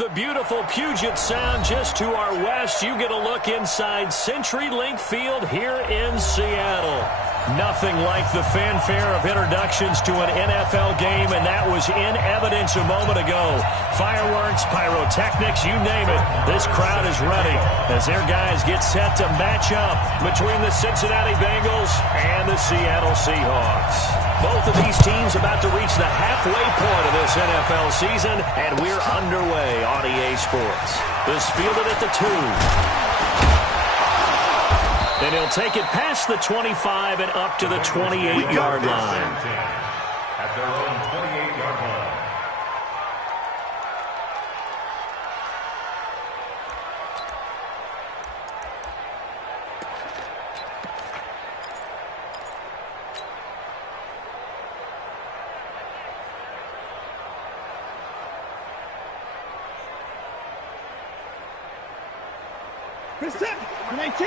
the beautiful Puget Sound just to our west, you get a look inside CenturyLink Field here in Seattle. Nothing like the fanfare of introductions to an NFL game, and that was in evidence a moment ago. Fireworks, pyrotechnics, you name it. This crowd is ready as their guys get set to match up between the Cincinnati Bengals and the Seattle Seahawks. Both of these teams about to reach the halfway point of this NFL season, and we're underway on EA Sports. This fielded at the 2. And he'll take it past the 25 and up to the 28-yard line. At their own 28-yard line. Set, 19.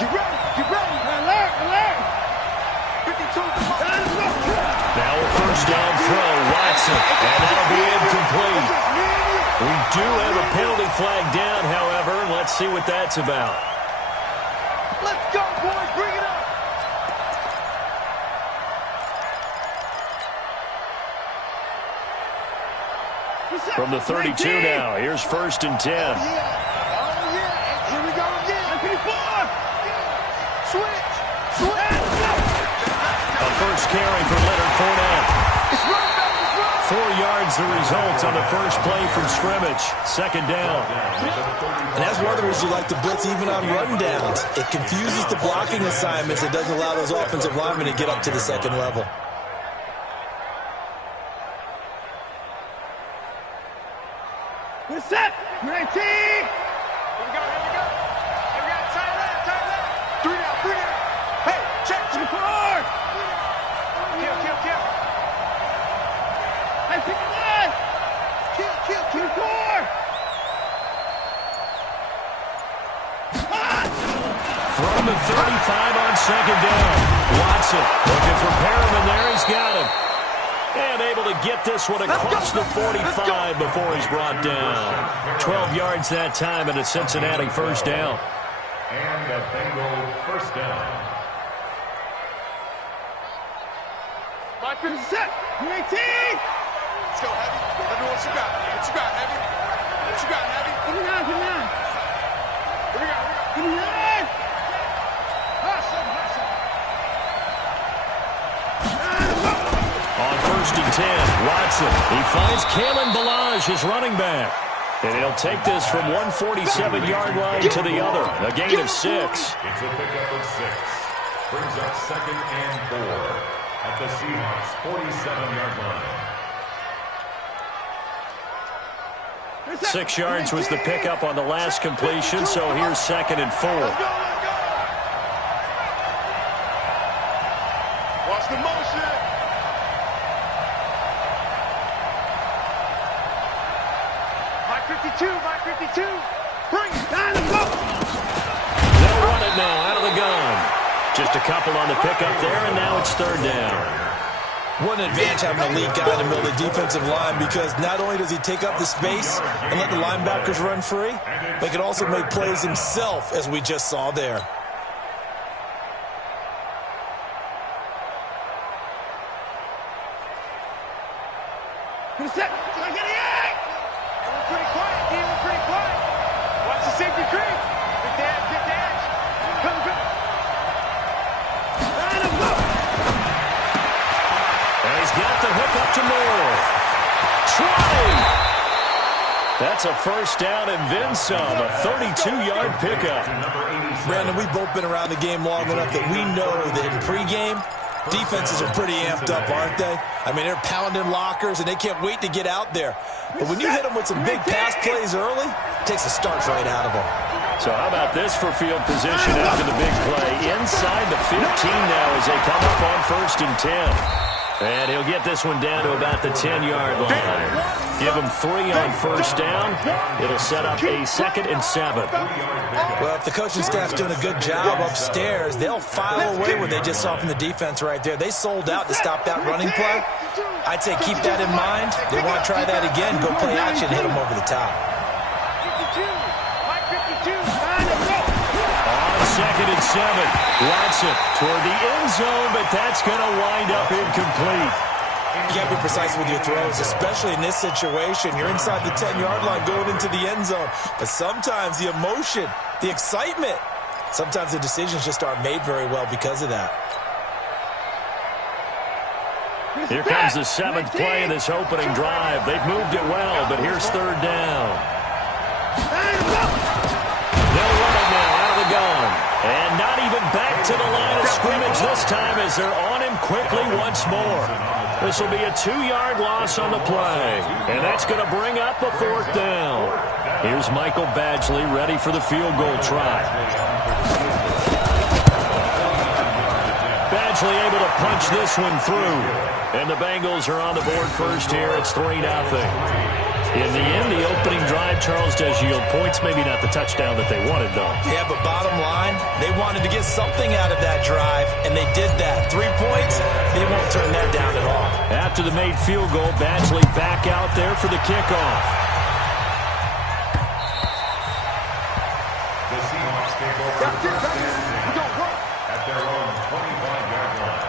Get ready, alert, alert. 52. Now a first down throw, Watson, and that'll be incomplete. We do have a penalty flag down, however, and let's see what that's about. Let's go, boys, bring it up. From the 32 now, here's 1st and 10. Here we go again. 54. Switch. A first carry for Leonard Fournette. 4 yards the result on the first play from scrimmage. 2nd down. And that's one of the reasons you like to blitz even on run downs. It confuses the blocking assignments. It doesn't allow those offensive linemen to get up to the second level. We're set. 19. Here we go. Time left. 3 down. Hey, check. 4. Kill. Hey, pick it up. Kill. 4. From the 35 on 2nd down. Watson looking for Perriman there. He's got him. And able to get this one across the 45 before he's brought down. 12 yards that time and a Cincinnati first down. And a Bengal first down. Mike is set. 19. Let's go, Heavy. Let me know what you got. Heavy? What you got, Heavy? 59. Here we go. 59. On 1st and 10, Watson. He finds Kalen Ballage, his running back. And he'll take this from 147-yard line to the other. A gain of 6. It's a pickup of 6. Brings up 2nd and 4 at the Seahawks 47-yard line. 6 yards was the pickup on the last completion, so here's 2nd and 4. Watch the motion. Mike 52. Bring it down the block. They'll run it now out of the gun. Just a couple on the pickup there, and now it's 3rd down. What an advantage having a lead guy in the middle of the defensive line, because not only does he take up the space and let the linebackers run free, but he can also make plays himself, as we just saw there. Set. Pretty quiet. Watch the safety creep. Good dash. Come. And he's got the hook up to Moore. Try. That's a first down and then some. A 32-yard pickup. Brandon, we've both been around the game long enough that we know that in pregame, defenses are pretty amped up, aren't they? I mean, they're pounding lockers, and they can't wait to get out there. But when you hit them with some big pass plays early, it takes the starch right out of them. So how about this for field position after the big play? Inside the 15 now as they come up on 1st and 10. And he'll get this one down to about the 10-yard line. Give them 3 on first down. It'll set up a 2nd and 7. Well, if the coaching staff's doing a good job upstairs, they'll file away what they just saw from the defense right there. They sold out to stop that running play. I'd say keep that in mind. They want to try that again. Go play action, hit them over the top. On 2nd and 7, Watson toward the end zone, but that's going to wind up incomplete. You got to be precise with your throws, especially in this situation. You're inside the 10-yard line going into the end zone. But sometimes the emotion, the excitement, sometimes the decisions just aren't made very well because of that. Here comes the 7th play of this opening drive. They've moved it well, but here's 3rd down. They'll run it now out of the gun. And not even back to the line of scrimmage this time as they're on him quickly once more. This will be a 2-yard loss on the play. And that's going to bring up a 4th down. Here's Michael Badgley ready for the field goal try. Badgley able to punch this one through. And the Bengals are on the board first here. It's 3-0. In the end, the opening drive, Charles, does yield points. Maybe not the touchdown that they wanted, though. Yeah, but bottom line, they wanted to get something out of that drive, and they did that. 3 points, they won't turn that down at all. After the made field goal, Badgley back out there for the kickoff. The Seahawks take over at their own 25-yard line.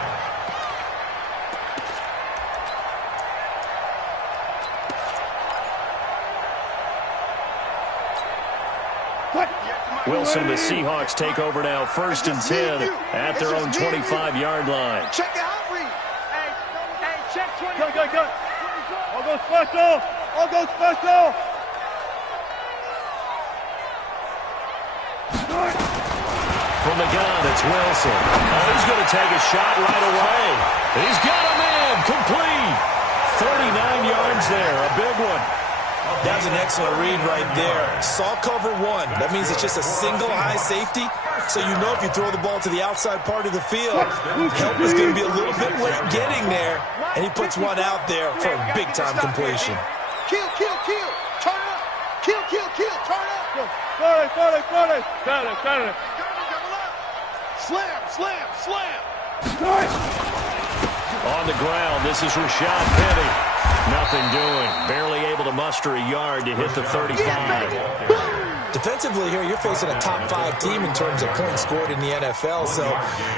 Wilson, the Seahawks take over now 1st and 10 at their own 25-yard line. Check the outreach. Hey, check 20. Go. All go special. From the gun, it's Wilson. Oh, he's going to take a shot right away. He's got a man complete. 39 yards there, a big one. That was an excellent read right there. Saw cover 1. That means it's just a single high safety. So you know if you throw the ball to the outside part of the field, help is going to be a little bit late getting there. And he puts one out there for a big-time completion. Kill. Turn up. Kill. Turn up. Got it. Slam. On the ground, this is Rashad Penny. Nothing doing. Barely able to muster a yard to hit the 35. Defensively here, you're facing a top-5 team in terms of points scored in the NFL. So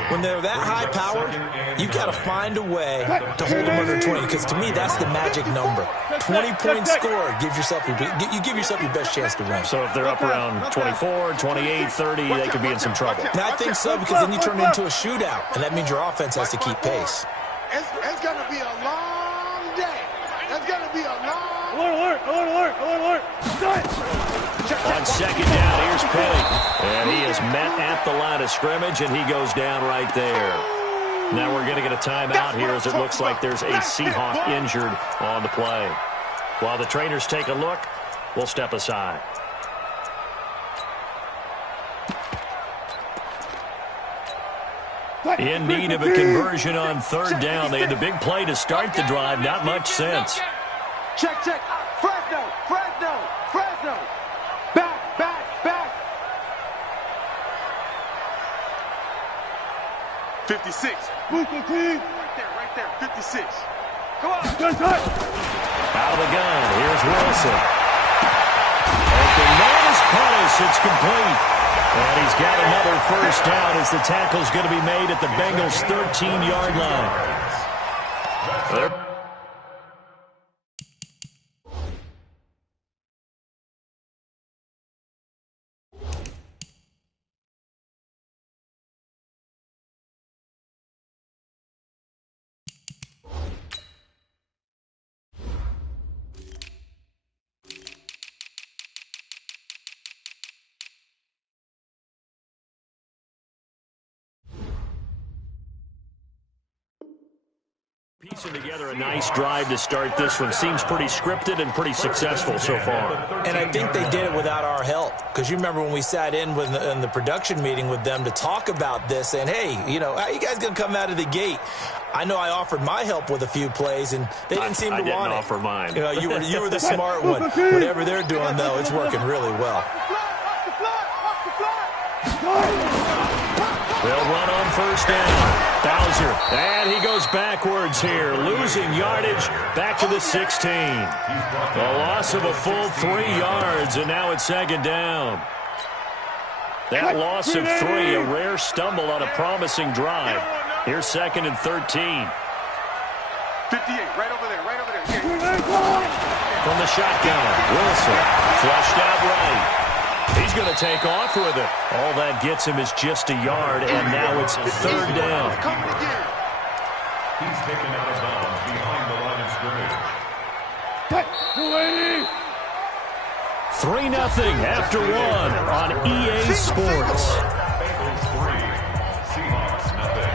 when they're that high-powered, you've got to find a way to hold them under 20. Because to me, that's the magic number. 20 points scored. You give yourself your best chance to win. So if they're up around 24, 28, 30, they could be in some trouble. Now, I think so, because then you turn it into a shootout. And that means your offense has to keep pace. It's going to be a long day. It's going to be a long Alert. On 2nd down, here's Penny. And he is met at the line of scrimmage, and he goes down right there. Now we're going to get a timeout here as it looks like there's a Seahawk injured on the play. While the trainers take a look, we'll step aside. In need of a conversion on 3rd down. They had the big play to start the drive. Not much sense. Check. Fresno. Back. 56. Right there. 56. Come on. Out of the gun. Here's Wilson. Open man is punished. It's complete. And he's got another 1st down as the tackle's going to be made at the Bengals' 13-yard line. Piecing together a nice drive to start this one. Seems pretty scripted and pretty successful so far. And I think they did it without our help. Because you remember when we sat in the production meeting with them to talk about this, saying, hey, you know, how are you guys going to come out of the gate? I know I offered my help with a few plays, and they didn't seem to want it. I didn't offer mine. You know, you were the smart one. Whatever they're doing, though, it's working really well. They'll run on first down. Bowser, and he goes backwards here, losing yardage back to the 16. A loss of a full 3 yards, and now it's second down. That loss of 3, a rare stumble on a promising drive. Here's second and 13. 58, right over there, right over there. From the shotgun, Wilson, flushed out right. He's going to take off with it. All that gets him is just a yard, and now it's third down. He's taken out of bounds behind the line of scrimmage. 3-0 after 1 on EA Sports. Bengals 3, Seahawks nothing.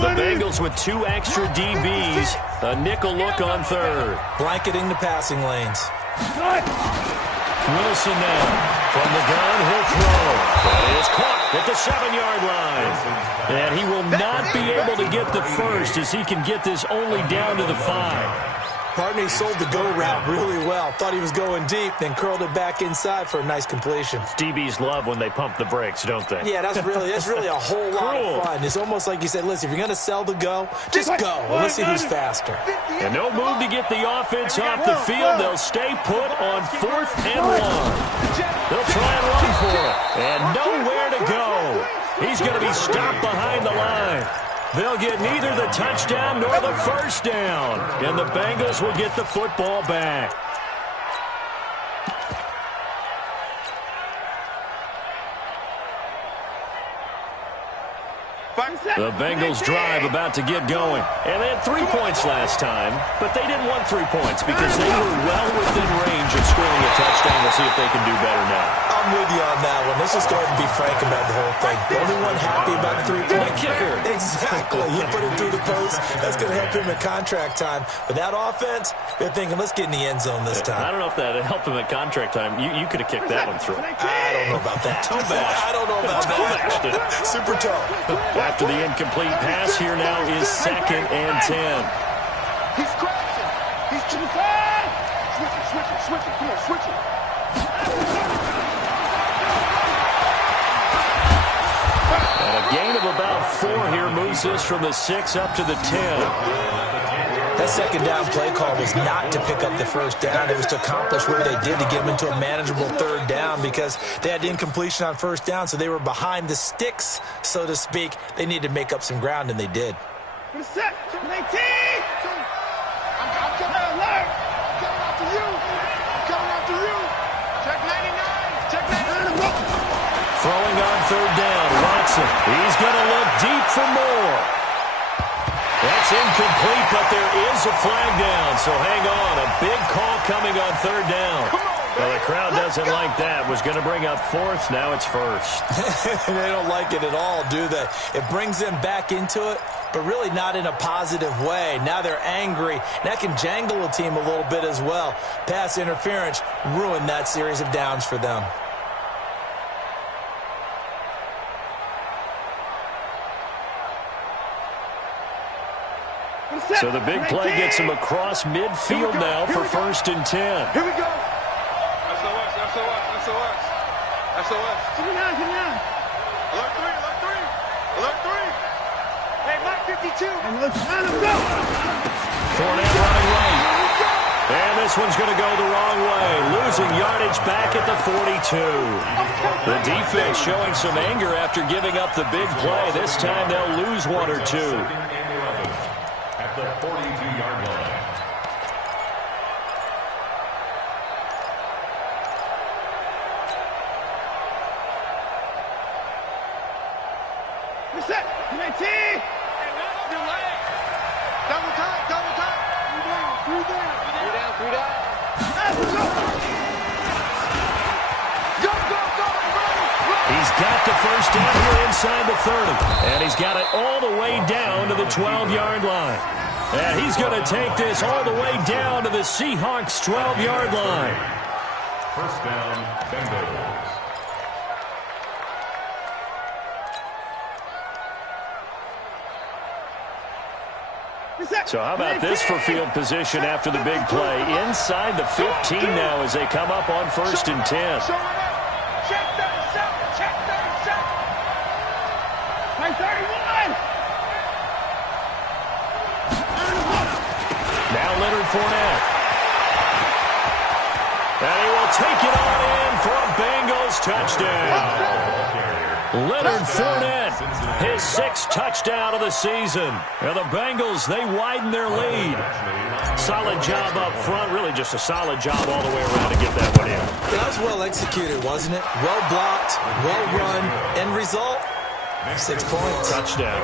The Bengals with 2 extra DBs. A nickel look on third. Blanketing the passing lanes. Wilson now. From the gun, he'll throw. That is caught at the 7-yard line. And he will not be able to get the first as he can get this only down to the 5. Partney sold the go route really well. Thought he was going deep, then curled it back inside for a nice completion. DBs love when they pump the brakes, don't they? Yeah, that's really a whole lot of fun. It's almost like you said, listen, if you're going to sell the go, just go. Well, let's see who's faster. And no move to get the offense off the field. They'll stay put on 4th and 1. They'll try and run for it. And nowhere to go. He's going to be stopped behind the line. They'll get neither the touchdown nor the first down. And the Bengals will get the football back. The Bengals drive about to get going. And they had 3 points last time, but they didn't want 3 points because they were well within range of scoring a touchdown. We'll see if they can do better now. I'm with you on that one. Let's just go ahead and be frank about the whole thing. The only one happy about the 3-point kicker. Exactly. You put it through the post. That's going to help him at contract time. But that offense, they're thinking, let's get in the end zone this time. I don't know if that helped him at contract time. You could have kicked that one through. I don't know about that. Toe bash. I don't know about that. Super toe. After the incomplete pass, here now is second and 10. He's crashing. He's too fast. Switch it. Come on, switch it. And a gain of about 4 here moves this from the 6 up to the 10. That second down play call was not to pick up the first down. It was to accomplish what they did to get them into a manageable third down because they had incompletion on first down, so they were behind the sticks, so to speak. They needed to make up some ground, and they did. I'm coming after you. Check 99. Check 99. Throwing on third down, Watson. He's going to look deep for more. That's incomplete, but there is a flag down, so hang on. A big call coming on third down. Well, the crowd doesn't like that. Was going to bring up 4th, now it's 1st. They don't like it at all, do they? It brings them back into it, but really not in a positive way. Now they're angry. That can jangle a team a little bit as well. Pass interference ruined that series of downs for them. So the big play gets him across midfield now for 1st and 10. Here we go. SOS. Give me 9. Alert 3. Hey, Mike 52. And let's let him go. Fournette running right. And this one's going to go the wrong way. Losing yardage back at the 42. The defense showing some anger after giving up the big play. This time they'll lose 1 or 2. At the 42-yard line. Reset. 19. Double time. 3 down. He's got the first down here inside the 30. And he's got it all the way down to the 12-yard line. And he's going to take this all the way down to the Seahawks' 12-yard line. First down, Bengals. So how about this for field position after the big play? Inside the 15 now as they come up on 1st and 10. Check 37. Check 37. Play 31. Now Leonard Fournette. And he will take it on in for a Bengals touchdown. Leonard Fournette, his 6th touchdown of the season. And the Bengals, they widen their lead. Solid job up front. Really just a solid job all the way around to get that one in. That was well executed, wasn't it? Well blocked, well run. End result, 6 points. Touchdown.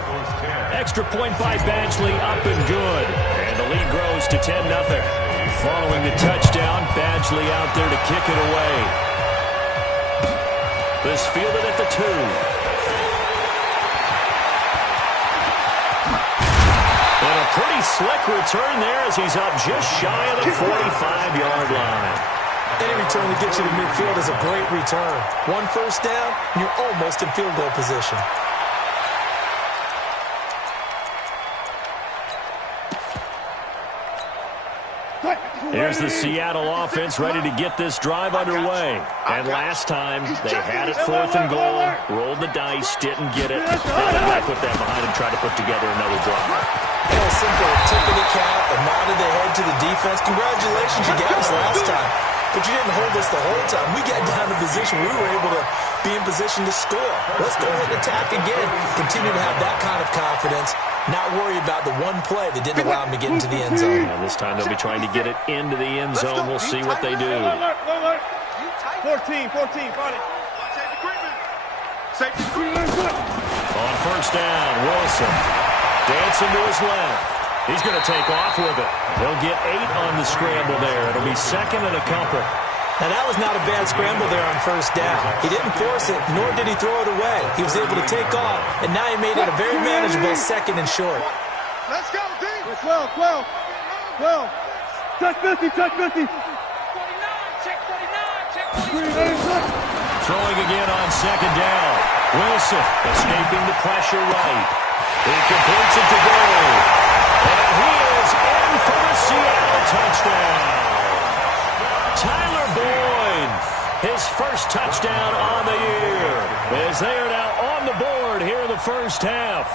Extra point by Badgley, up and good. And the lead grows to 10-0. Following the touchdown, Badgley out there to kick it away. This fielded at the 2. And a pretty slick return there as he's up just shy of the 45-yard line. Any return that gets you to midfield is a great return. 1 first down, and you're almost in field goal position. Here's the Seattle offense ready to get this drive underway. And last time, they had it 4th and goal, rolled the dice, didn't get it. They put that behind and tried to put together another drive. Real simple, tip of the cap, a nod of the head to the defense. Congratulations, you got us last time. But you didn't hold us the whole time. We got down to position. We were able to be in position to score. Let's go ahead and attack again. Continue to have that kind of confidence. Not worry about the one play that didn't allow them to get into the end zone. And this time they'll be trying to get it into the end zone. We'll see what they do. 14, 40. On first down, Wilson dancing to his left. He's going to take off with it. He'll get 8 on the scramble there. It'll be 2nd and a couple. Now, that was not a bad scramble there on first down. He didn't force it, nor did he throw it away. He was able to take off, and now he made it a very manageable 2nd and short. Let's go, D. 12. Check 50. 49. Check 49. Throwing again on 2nd down. Wilson escaping the pressure right. He completes it to goal. And he is in for the Seattle touchdown. Tyler Boyd, his 1st touchdown on the year, as they are now on the board here in the first half.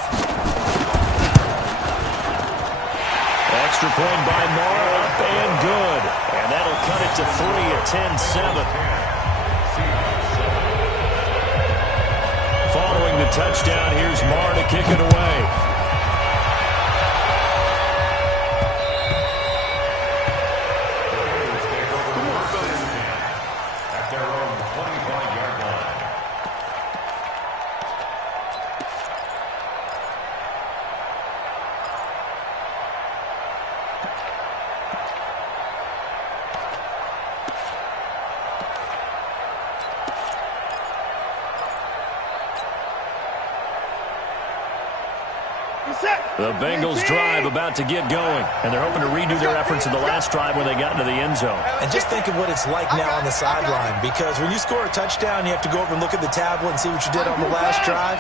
Extra point by Marr, up and good. And that'll cut it to 3 at 10-7. Following the touchdown, here's Marr to kick it away. The Bengals drive about to get going, and they're hoping to redo their efforts in the last drive when they got into the end zone. And just think of what it's like now on the sideline, because when you score a touchdown, you have to go over and look at the tablet and see what you did on the last drive.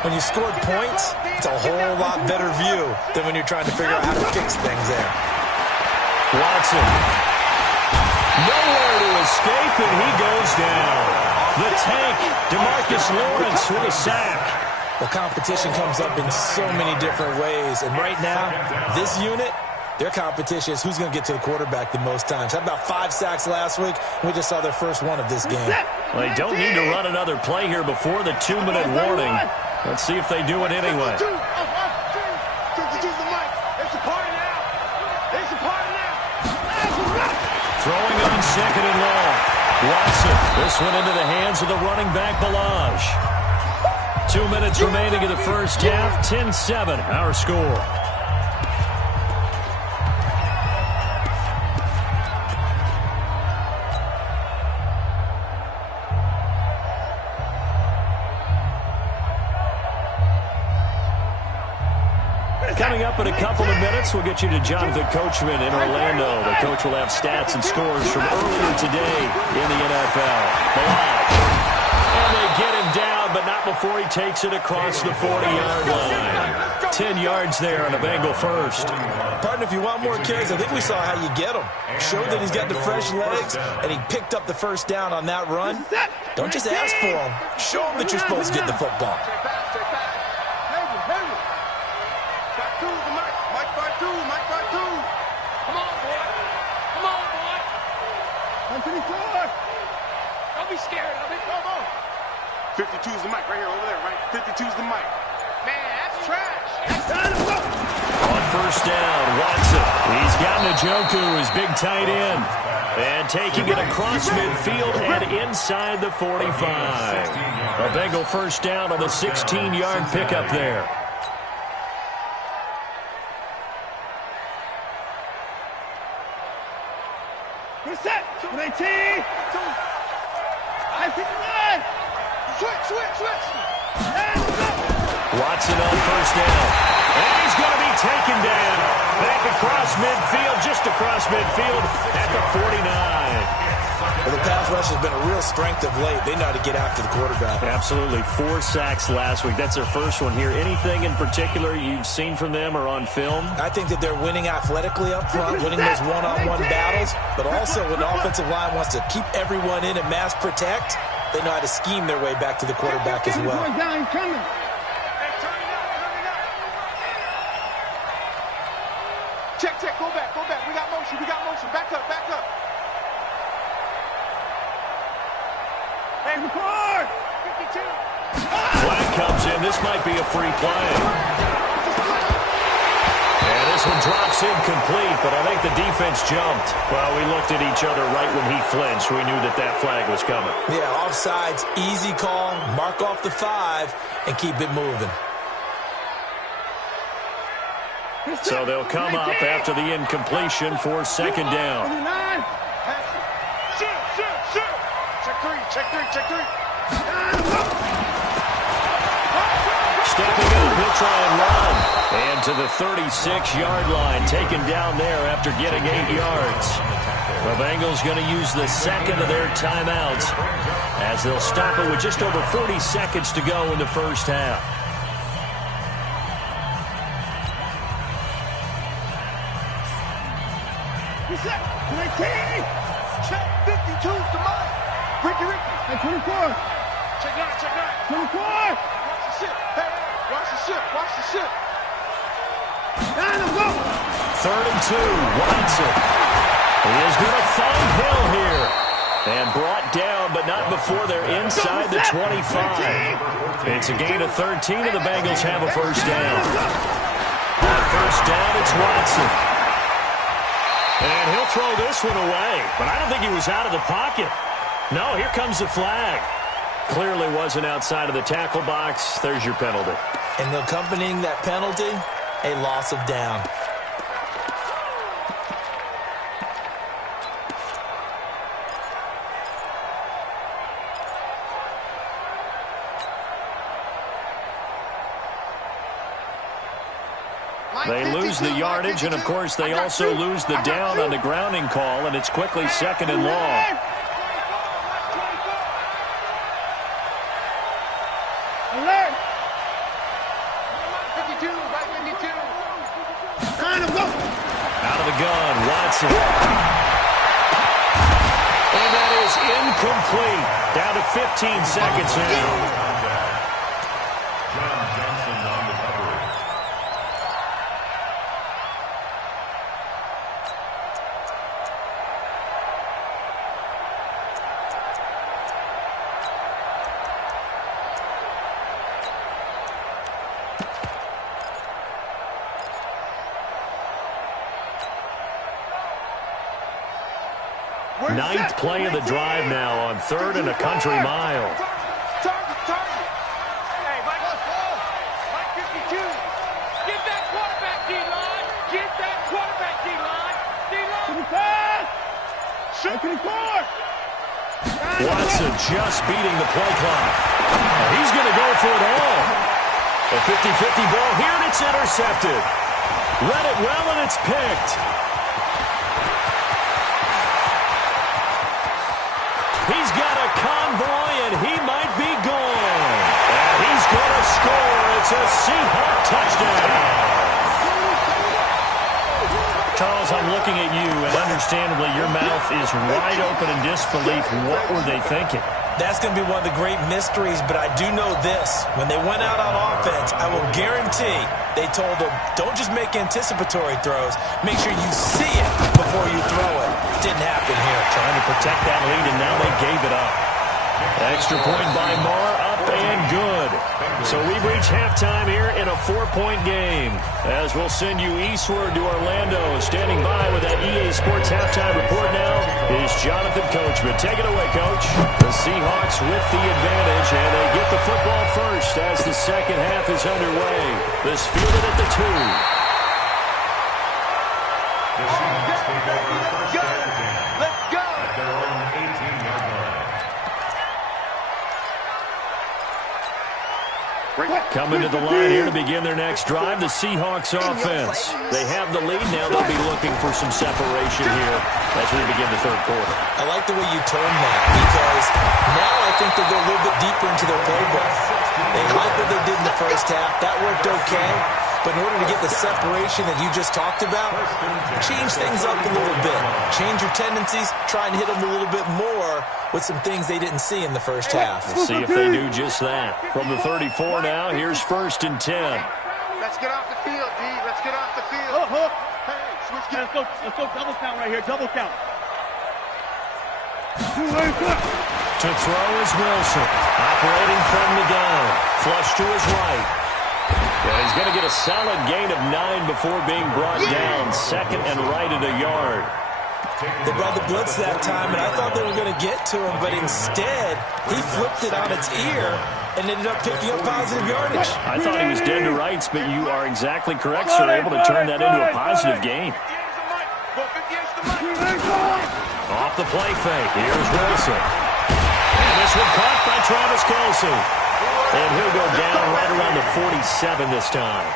When you scored points, it's a whole lot better view than when you're trying to figure out how to fix things there. Watson, nowhere to escape, and he goes down. The tank, DeMarcus Lawrence with a sack. The competition comes up in so many different ways. And right now, this unit, their competition is who's going to get to the quarterback the most times. Had about 5 sacks last week. We just saw their first one of this game. Well, they don't need to run another play here before the 2-minute warning. Let's see if they do it anyway. Throwing on 2nd and long. Watson, this one into the hands of the running back, Ballage. 2 minutes remaining in the first half. 10-7, our score. up in a couple of minutes. We'll get you to Jonathan Coachman in Orlando. The coach will have stats and scores from earlier today in the NFL. And they get him down, but not before he takes it across the 40-yard line. 10 yards there on a Bengal first. Partner, if you want more carries, I think we saw how you get him. Showed that he's got the fresh legs, and he picked up the first down on that run. Don't just ask for him. Show him that you're supposed to get the football. Don't be scared of it. Come on. 52 is the mic right here, over there, right? 52 is the mic. Man, that's trash. On first down, Watson. He's got Njoku, his big tight end. And taking it across midfield and inside the 45. A Bengal first down on the 16-yard pickup there. Reset. 19. I think nine. Switch. Watson on first down. And he's going to be taken down. Back across midfield, just across midfield at the 49. Well, the pass rush has been a real strength of late. They know how to get after the quarterback. Absolutely. 4 sacks last week. That's their first one here. Anything in particular you've seen from them or on film? I think that they're winning athletically up front, winning those one-on-one battles, but also when the offensive line wants to keep everyone in and mass protect, they know how to scheme their way back to the quarterback as well. Check. Go back. We got motion. Back up. Hey, McCord! 52. Flag comes in. This might be a free play. And this one drops incomplete, but I think the defense jumped. Well, we looked at each other right when he flinched. We knew that flag was coming. Yeah, offsides, easy call, mark off the 5, and keep it moving. So they'll come up after the incompletion for second down. Check three. Stepping up, he'll try and run. And to the 36-yard line, taken down there after getting 8 yards. The Bengals going to use the second of their timeouts as they'll stop it with just over 40 seconds to go in the first half. Reset. 19. Check 52's the mic. Ricky. At 24. Check 9. 24. Watch the ship. Hey, watch the ship. 9, go. 3rd and 2, Watson. He is going to find Hill here. And brought down, but not before they're inside the 25. It's a gain of 13, and the Bengals have a first down. On first down, it's Watson. And he'll throw this one away, but I don't think he was out of the pocket. No, here comes the flag. Clearly wasn't outside of the tackle box. There's your penalty. And accompanying that penalty, a loss of down. They lose the yardage, and, of course, they also lose the down on the grounding call, and it's quickly 2nd and long. Alert. 52, right 52. Out of the gun, Watson. And that is incomplete. Down to 15 seconds now. Ninth play of the drive now on 3rd and a country mile. Target. Hey, Mike 52. Get that quarterback, D-line. Watson just beating the play clock. He's going to go for it all. A 50-50 ball here, and it's intercepted. Read it well, and it's picked. He's got a convoy, and he might be gone. And he's going to score. It's a Seahawk touchdown. Charles, I'm looking at you, and understandably, your mouth is wide open in disbelief. What were they thinking? That's going to be one of the great mysteries, but I do know this. When they went out on offense, I will guarantee they told them, don't just make anticipatory throws. Make sure you see it before you throw it. Didn't happen here. Trying to protect that lead, and now they gave it up. Extra point by Marr, up and good. So we've reached halftime here in a 4-point game. As we'll send you eastward to Orlando. Standing by with that EA Sports halftime report now is Jonathan Coachman. Take it away, Coach. The Seahawks with the advantage, and they get the football first as the second half is underway. This fielded at the 2. The Seahawks take over first and 10. Let's go! At their own 18-yard line. Coming to the line here to begin their next drive, the Seahawks offense. They have the lead now. They'll be looking for some separation here as we begin the third quarter. I like the way you term that because now I think they'll go a little bit deeper into their playbook. They like what they did in the first half. That worked okay. But in order to get the separation that you just talked about, change things up a little bit. Change your tendencies. Try and hit them a little bit more with some things they didn't see in the first half. We'll see if they do just that. From the 34 now, here's first and 10. Let's get off the field, D. Let's get off the field. Hey, switch gears. Let's go double count right here. Double count. To throw is Wilson. Operating from the gun. Flush to his right. And he's going to get a solid gain of 9 before being brought down. Second and right at a yard. They brought the blitz that time, and I thought they were going to get to him, but instead, he flipped it on its ear and ended up picking up positive yardage. I thought he was dead to rights, but you are exactly correct, sir. Able to turn that into a positive gain. Off the play fake. Here's Wilson. And this one caught by Travis Kelce. And he'll go down right around the 47 this time.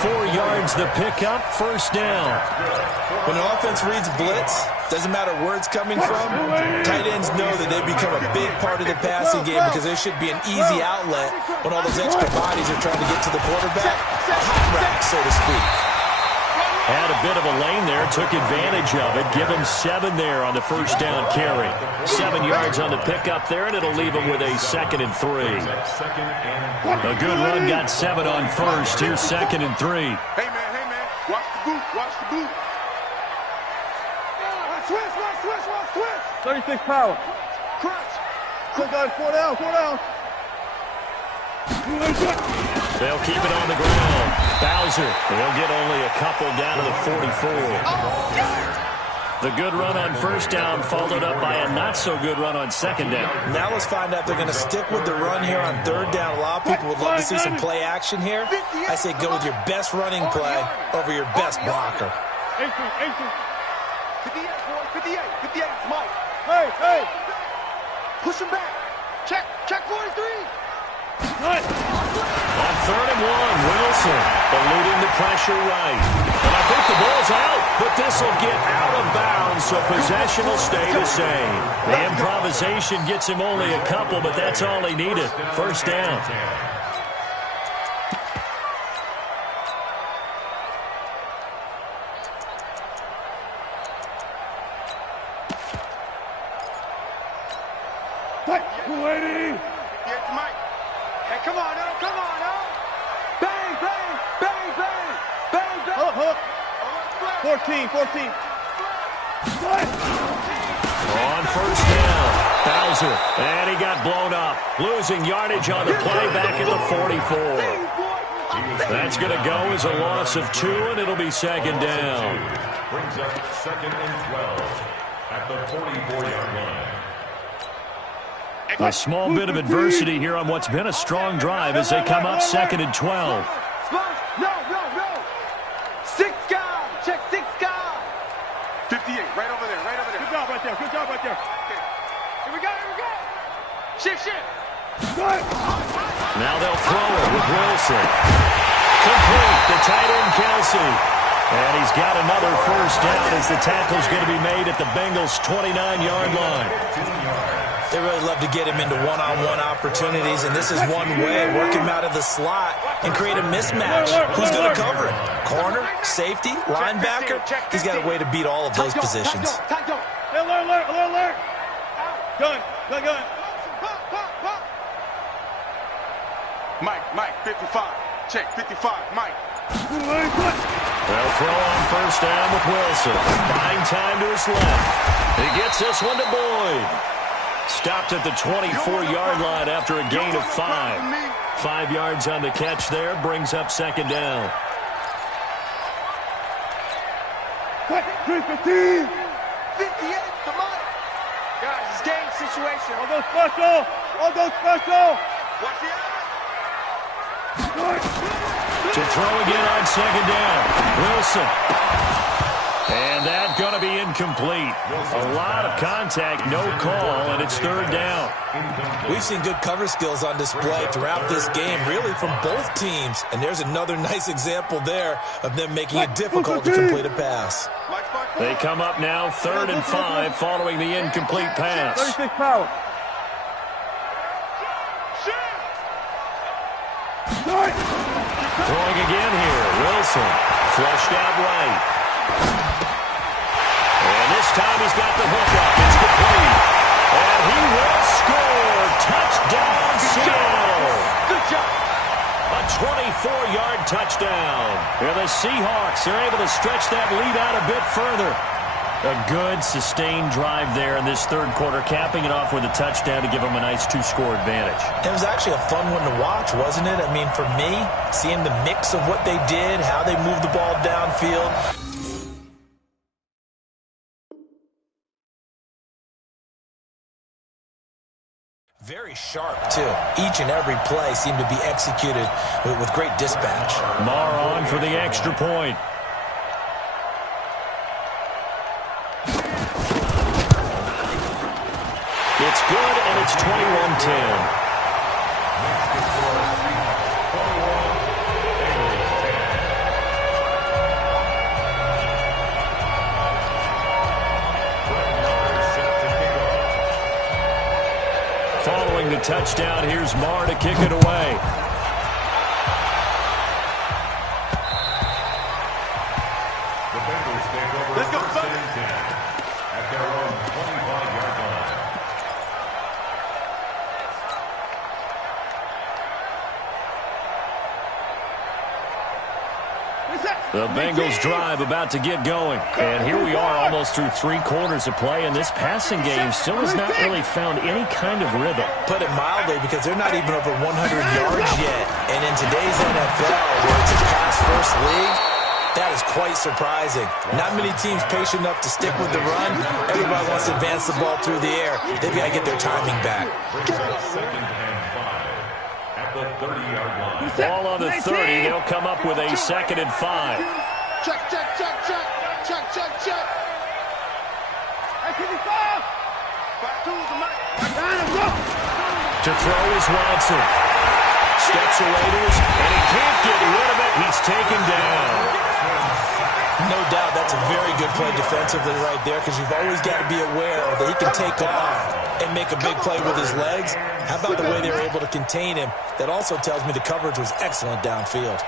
4 yards the pickup, first down. When an offense reads blitz, doesn't matter where it's coming from, tight ends know that they become a big part of the passing game because there should be an easy outlet when all those extra bodies are trying to get to the quarterback. A hot rack, so to speak. Had a bit of a lane there, took advantage of it. Give him 7 there on the first down carry. 7 yards on the pickup there, and it'll leave him with a 2nd and 3. A good run, got 7 on first. Here's 2nd and 3. Hey, man. Watch the boot. Watch the boot. Switch. 36 power. Crunch. Go, guys. 4 down. They'll keep it on the ground. Bowser, he'll get only a couple down to the 44. The good run on first down followed up by a not-so-good run on second down. Now let's find out if they're going to stick with the run here on third down. A lot of people would love to see some play action here. I say go with your best running play over your best blocker. 58, boy. 58, Mike. Hey. Push him back. Check 43. On 3rd and 1, Wilson eluding the pressure right. And I think the ball's out, but this will get out of bounds, so possession will stay the same. The improvisation gets him only a couple, but that's all he needed. First down. Waiting. Here's Mike. Hey, come on now. Bang. Hook. 14. On first down, Bowser, and he got blown up. Losing yardage on the play back at the 44. That's going to go as a loss of 2, and it'll be 2nd down. Brings up 2nd and 12 at the 44-yard line. A small bit of adversity here on what's been a strong drive as they come up 2nd and 12. No. 6 guys. Check 6 guys. 58, right over there. Good job right there. Okay. Here we go. Shift. Now they'll throw it with Wilson. Complete. The tight end, Kelce. And he's got another first down as the tackle's going to be made at the Bengals' 29-yard line. They really love to get him into one-on-one opportunities, and this is one way. Work him out of the slot and create a mismatch. Who's going to cover him? Corner, safety, linebacker? He's got a way to beat all of those positions. Alert. Gun. Mike, 55. Check, 55, Mike. They'll throw on first down with Wilson. Buying time to his left. He gets this one to Boyd. Stopped at the 24-yard line after a gain of 5. 5 yards on the catch there. Brings up second down. 315. 58, come on. Guys, it's game situation. I'll go special. Watch the eye. To throw again on second down. Wilson. And that's going to be incomplete. A lot of contact, no call, and it's third down. We've seen good cover skills on display throughout this game, really from both teams. And there's another nice example there of them making it difficult to complete a pass. They come up now 3rd and 5 following the incomplete pass. 36 power. Throwing again here. Wilson. Flushed out right. And this time he's got the hook up. It's complete. And he will score. Touchdown, Seattle. Good job. A 24-yard touchdown. And the Seahawks are able to stretch that lead out a bit further. A good, sustained drive there in this third quarter, capping it off with a touchdown to give them a nice 2-score advantage. It was actually a fun one to watch, wasn't it? I mean, for me, seeing the mix of what they did, how they moved the ball downfield. Very sharp, too. Each and every play seemed to be executed with great dispatch. Marr on for the extra point. It's good, and it's 21-10. Following the touchdown, here's Marr to kick it away. The Bengals take over Let's go, first and 10 at their own 25-yard line. The Bengals drive about to get going. And here we are almost through 3 quarters of play, and this passing game still has not really found any kind of rhythm. Put it mildly, because they're not even over 100 yards yet. And in today's NFL, where it's a pass-first league, that is quite surprising. Not many teams patient enough to stick with the run. Everybody wants to advance the ball through the air. They've got to get their timing back. Brings up 2nd and 5 at the 30-yard line. Ball on the 30. They'll come up with a 2nd and 5. Check. To throw is Watson. Steps away to his, and he can't get rid of it. He's taken down. No doubt that's a very good play defensively right there, because you've always got to be aware that he can take off and make a big play with his legs. How about the way they were able to contain him? That also tells me the coverage was excellent downfield.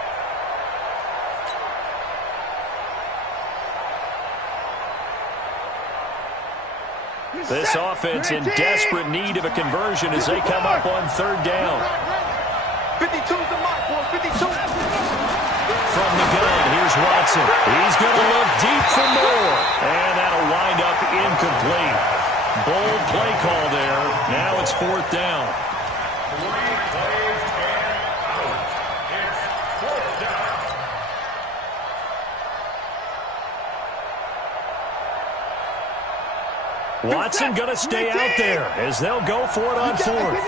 This offense in desperate need of a conversion as they come up on 3rd down. 52's the mark, boys, 52. From the gun, here's Watson. He's going to look deep for more. And that'll wind up incomplete. Bold play call there. Now it's 4th down. 3 plays and out. It's 4th down. Watson going to stay out there as they'll go for it on 4th.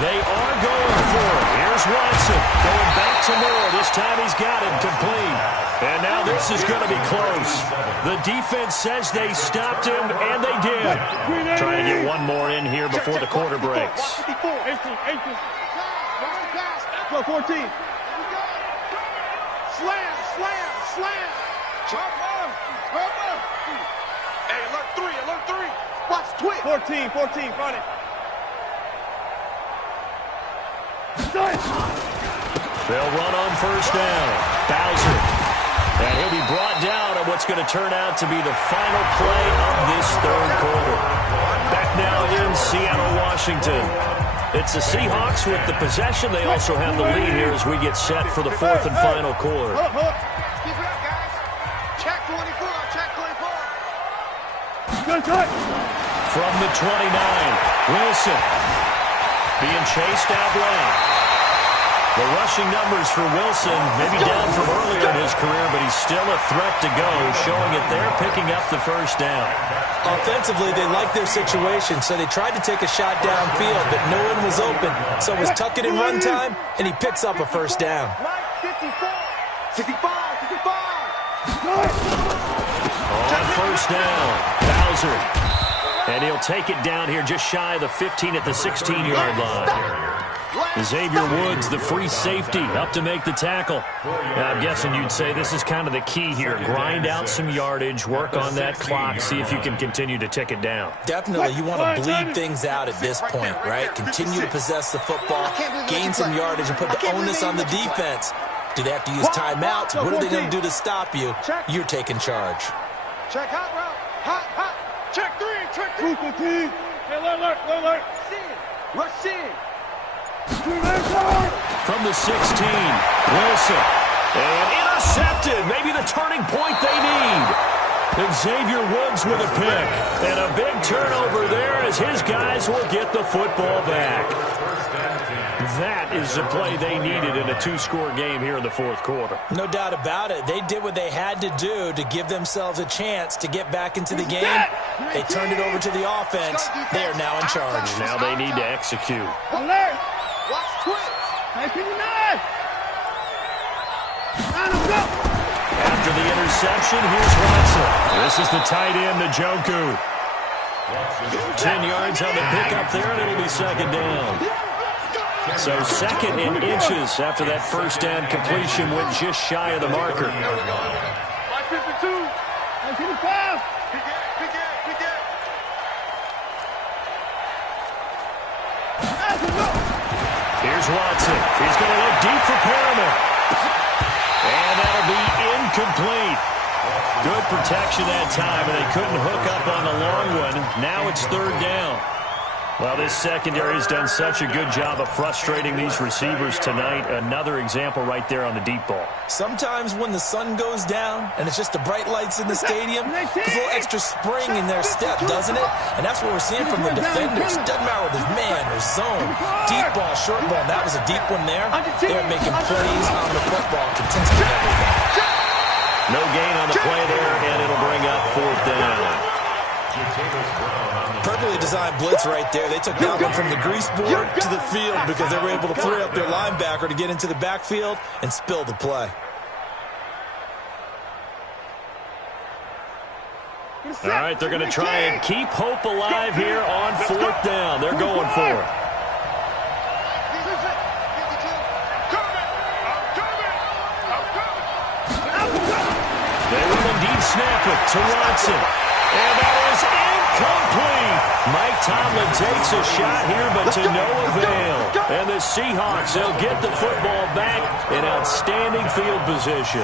They are going for it. Here's Watson going back to Moore. This time he's got it complete. And now this is going to be close. The defense says they stopped him, and they did. Trying to get one more in here before the quarter breaks. 14. Slam, slam, slam. Chop on. Hey, alert 3, alert 3. Watch twitch. 14, front it. They'll run on first down. Bowser. And he'll be brought down on what's going to turn out to be the final play of this third quarter. Back now in Seattle, Washington. It's the Seahawks with the possession. They also have the lead here as we get set for the fourth and final quarter. Keep it up, guys. Check 24, check 24. From the 29, Wilson being chased out left. The rushing numbers for Wilson maybe down from earlier in his career, but he's still a threat to go, showing it there, picking up the first down. Offensively, they like their situation, so they tried to take a shot downfield, but no one was open. So it was tuck it in run time, and he picks up a first down. 65. On first down, Bowser. And he'll take it down here just shy of the 15 at the 16-yard line. Xavier Woods, the free safety, up to make the tackle. I'm guessing you'd say this is kind of the key here. Grind out some yardage, work on that clock, see if you can continue to tick it down. Definitely, you want to bleed things out at this point, right? Continue to possess the football, gain some yardage, and put the onus on the defense. Do they have to use timeouts? What are they going to do to stop you? You're taking charge. Check hot route. Hot. Check 3. Hey, alert. Rush in. From the 16, Wilson. And intercepted. Maybe the turning point they need. And Xavier Woods with a pick. And a big turnover there as his guys will get the football back. That is the play they needed in a two-score game here in the fourth quarter. No doubt about it. They did what they had to do to give themselves a chance to get back into the game. They turned it over to the offense. They are now in charge. Now they need to execute. Alert. Watch twitch. After the interception, here's Watson. This is the tight end, Njoku. 10 yards on the pickup there, and it'll be second down. So second and inches after that first down completion went just shy of the marker. 52. Here's Watson. He's going to look deep for Perriman. And that'll be incomplete. Good protection that time, and they couldn't hook up on the long one. Now it's third down. Well, this secondary has done such a good job of frustrating these receivers tonight. Another example right there on the deep ball. Sometimes when the sun goes down and it's just the bright lights in the stadium, there's a little extra spring in their step, doesn't it? And that's what we're seeing from the defenders. Doesn't matter whether there's man or zone. Deep ball, short ball. That was a deep one there. They're making plays on the football, contesting everything. No gain on the play there, and it'll bring up fourth down. Perfectly designed blitz right there. They took that one from the grease board to the field because they were able to free up their linebacker to get into the backfield and spill the play. All right, they're going to try and keep hope alive here on fourth down. They're going for it. They will indeed snap it to Watson. And that is incomplete. Mike Tomlin takes a shot here, but to no avail. And the Seahawks, they'll get the football back in outstanding field position.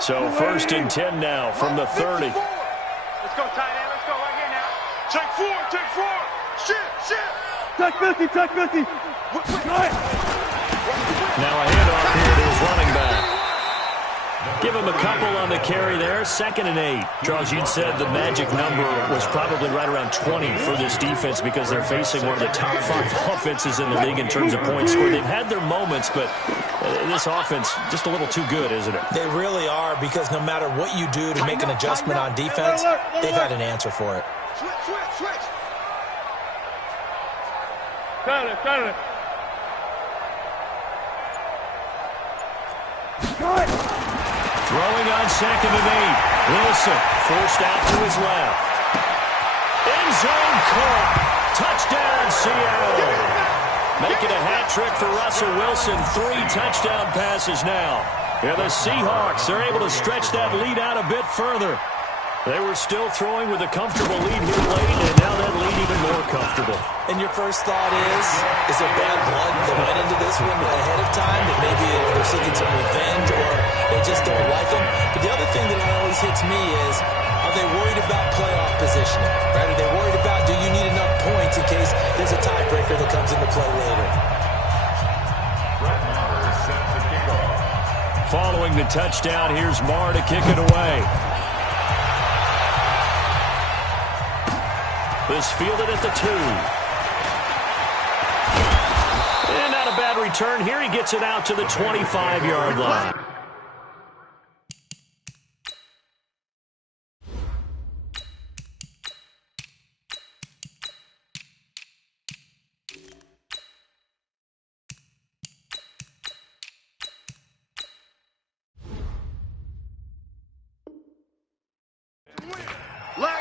So first and 10 now from the 30. Let's go, tight end. Let's go right here now. Take four. Shit. Touch 50. Now a handoff here to his running back. Give him a couple on the carry there. 2nd and 8. Charles, you'd said the magic number was probably right around 20 for this defense because they're facing one of the top 5 offenses in the league in terms of points scored. They've had their moments, but this offense just a little too good, isn't it? They really are, because no matter what you do to make an adjustment on defense, they've had an answer for it. Switch. Dale. Throwing on 2nd and 8. Wilson forced out to his left. End zone caught. Touchdown, Seattle. Making a hat trick for Russell Wilson. 3 touchdown passes now. Yeah, the Seahawks are able to stretch that lead out a bit further. They were still throwing with a comfortable lead here late, and now that lead even more comfortable. And your first thought is there bad blood that went into this one ahead of time, that maybe they're seeking some revenge or they just don't like them? But the other thing that always hits me is, are they worried about playoff positioning? Right? Are they worried about, do you need enough points in case there's a tiebreaker that comes into play later? Following the touchdown, here's Marr to kick it away. This fielded at the 2. And not a bad return here. He gets it out to the 25-yard line.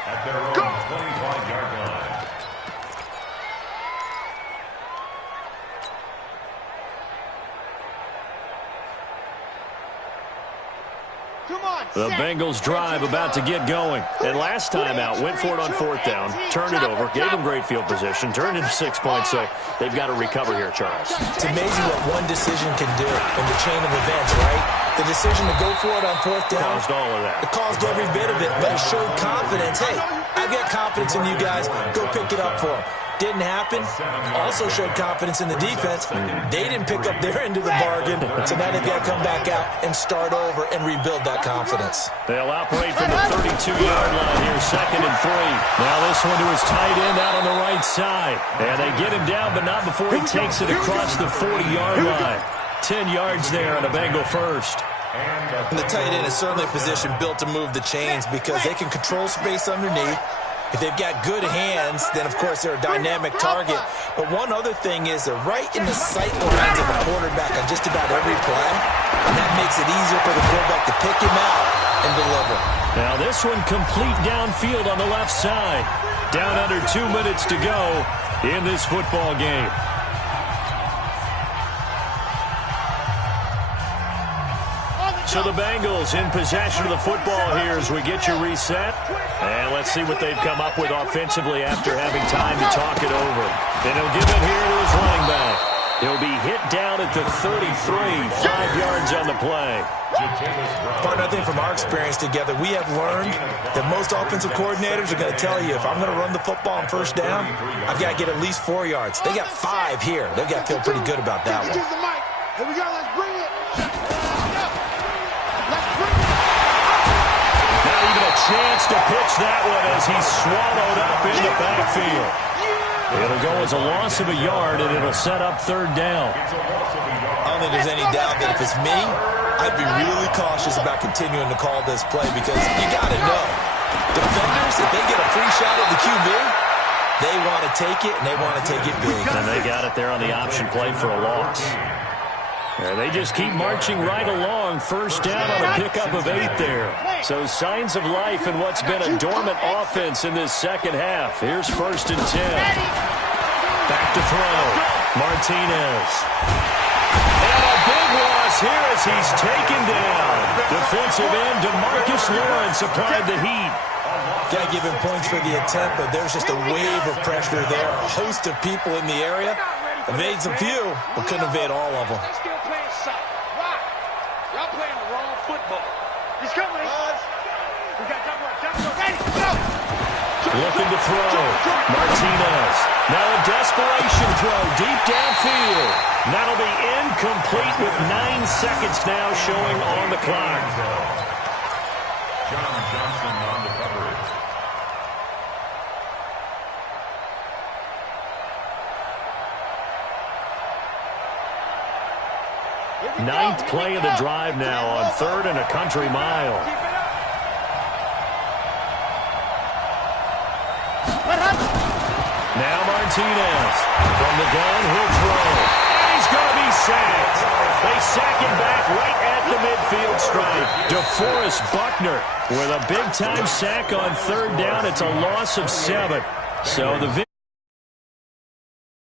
At their own 25-yard line. The Bengals drive about to get going. And last time out, went for it on 4th down, turned it over, gave them great field position, turned into 6 points, so they've got to recover here, Charles. It's amazing what one decision can do in the chain of events, right? The decision to go for it on 4th down. Caused all of that. It caused every bit of it, but it showed confidence. Hey, I've got confidence in you guys. Go pick it up for them. Didn't happen. Also showed confidence in the defense. They didn't pick up their end of the bargain, so now they've got to come back out and start over and rebuild that confidence. They'll operate from the 32-yard line here, 2nd and 3. Now this one to his tight end out on the right side. And they get him down, but not before he takes it across the 40-yard line. 10 yards there on a Bengal first. And the tight end is certainly a position built to move the chains because they can control space underneath. If they've got good hands, then, of course, they're a dynamic target. But one other thing is they're right in the sight lines of a quarterback on just about every play. And that makes it easier for the quarterback to pick him out and deliver. Now this one complete downfield on the left side. Down under 2 minutes to go in this football game. So the Bengals in possession of the football here as we get you reset. And let's see what they've come up with offensively after having time to talk it over. And he'll give it here to his running back. He'll be hit down at the 33, 5 yards on the play. Partner, I think from our experience together, we have learned that most offensive coordinators are going to tell you, if I'm going to run the football on 1st down, I've got to get at least 4 yards. They got 5 here. They've got to feel pretty good about that one. Here we go, let's bring it. Chance to pitch that one as he's swallowed up in the backfield. It'll go as a loss of a yard, and it'll set up 3rd down. I don't think there's any doubt that if it's me, I'd be really cautious about continuing to call this play because you got to know, defenders, if they get a free shot at the QB, they want to take it, and they want to take it big. And they got it there on the option play for a loss. And they just keep marching right along. 1st down on a pickup of 8 there. So signs of life in what's been a dormant offense in this 2nd half. Here's 1st and 10. Back to throw. Martinez. And a big loss here as he's taken down. Defensive end DeMarcus Lawrence applied the heat. Got to give him points for the attempt, but there's just a wave of pressure there. A host of people in the area. Evades a few, but couldn't evade all of them. Y'all playing the wrong football. He's coming. We got double. Ready, go. Looking to throw. Martinez. Now a desperation throw deep downfield. That'll be incomplete with 9 seconds now showing on the clock. John Johnson on the coverage. 9th play of the drive now on 3rd and a country mile. Now Martinez. From the gun, he'll throw. And he's going to be sacked. They sack him back right at the midfield stripe. DeForest Buckner with a big-time sack on third down. It's a loss of 7. So the